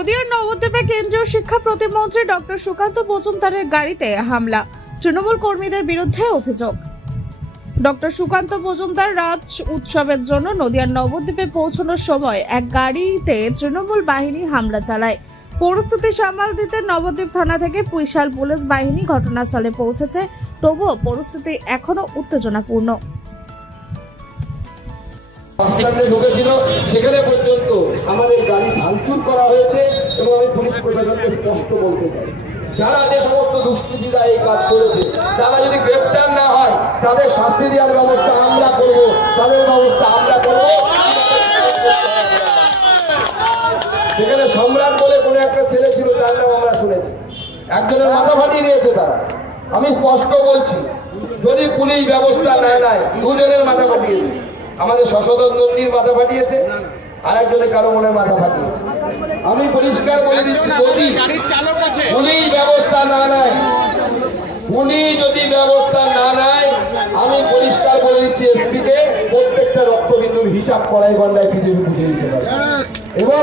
নদিয়ার নবদ্বীপে কেন্দ্রীয় শিক্ষা প্রতিমন্ত্রী ডক্টর সুকান্ত মজুমদারের গাড়িতে হামলা, তৃণমূল কর্মীদের বিরুদ্ধে অভিযোগ। ডক্টর সুকান্ত মজুমদার রাজ উৎসবের জন্য নদিয়ার নবদ্বীপে পৌঁছানোর সময় এক গাড়িতে তৃণমূল বাহিনী হামলা চালায়। পরিস্থিতি সামাল দিতে নবদ্বীপ থানা থেকে বিশাল পুলিশ বাহিনী ঘটনাস্থলে পৌঁছেছে, তবুও পরিস্থিতি এখনো উত্তেজনাপূর্ণ। সেখানে পর্যন্ত আমাদের গাড়ি ভাঙচুর করা হয়েছে এবং আমি পুলিশ প্রশাসনকে স্পষ্ট বলতে চাই, যারা যে সমস্ত দুষ্কৃতীরা এই কাজ করেছে তারা যদি গ্রেপ্তার না হয় তাদের শাস্তি দেওয়ার ব্যবস্থা আমরা করব, তাদের ব্যবস্থা আমরা করব। সেখানে সম্রাট বলে কোনো একটা ছেলে ছিল, তার নাম আমরা শুনেছি, একজনের মাথা ফাটিয়ে দিয়েছে তারা। আমি স্পষ্ট বলছি, যদি পুলিশ ব্যবস্থা না নেয়, দুজনের মাথা ফাটিয়েছে। আমাদের শশধর নন্দীর মাথা ফাটিয়েছে, আর একজনের কারো মনে মাথা ফাটিয়েছে। আমি পরিষ্কার বলে দিচ্ছি, যদি পুলিশ ব্যবস্থা না নেয়, পুলিশ যদি ব্যবস্থা না নেয়, আমি পরিষ্কার বলে দিচ্ছি এসপিকে প্রত্যেকটা রক্তবিন্দুর হিসাব করাই গন্ডায় কিছু বুঝে দিতে পারে। এবং